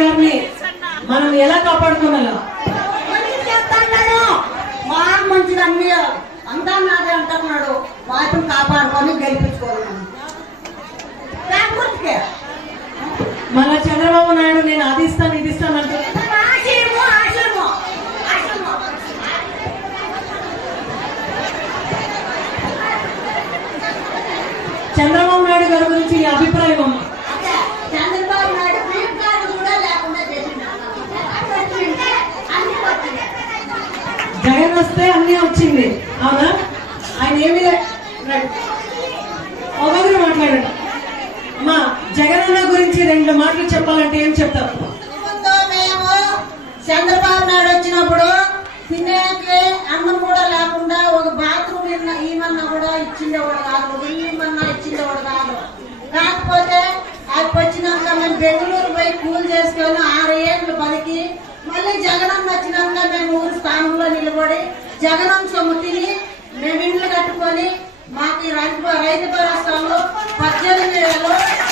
గారిని మనం ఎలా కాపాడుకోగలం? బాగా మంచిగా అన్ని అంతా నాదే అంటున్నాడు. వాటిని కాపాడుకొని గెలిపించుకోవాలి. మన చంద్రబాబు నాయుడు నేను అది ఇస్తాను ఇది ఇస్తాను అంటే చంద్రబాబు నాయుడు గారి గురించి నీ అభిప్రాయం అమ్మా? చంద్రబాబు నాయుడు కూడా లేకుండా జగన్ వస్తే అన్ని వచ్చింది, అవునా? ఆయన ఏమి ఒకరు మాట్లాడండి అమ్మా. జగనన్న గురించి 2 మాటలు చెప్పాలంటే ఏం చెప్తారు? మేము చంద్రబాబు నాయుడు వచ్చినప్పుడు తినేకి అన్నం కూడా లేకుండా ఒక బాత్రూమ్ ఏమన్నా కూడా ఇచ్చిండేవాడు కాదు, ఒక ఇల్లు ఇచ్చిండేవాడు కాదు. కాకపోతే అది వచ్చినాక మేము బెంగళూరు పోయి కూలి చేసుకొని 6 ఏళ్ళు బతికి మళ్ళీ జగనన్న వచ్చినాక మేము ఊరి స్థానంలో నిలబడి జగనన్న సొమ్ము తిని మేము ఇండ్లు కట్టుకొని మాకు రైతు భరోసాలో 18,000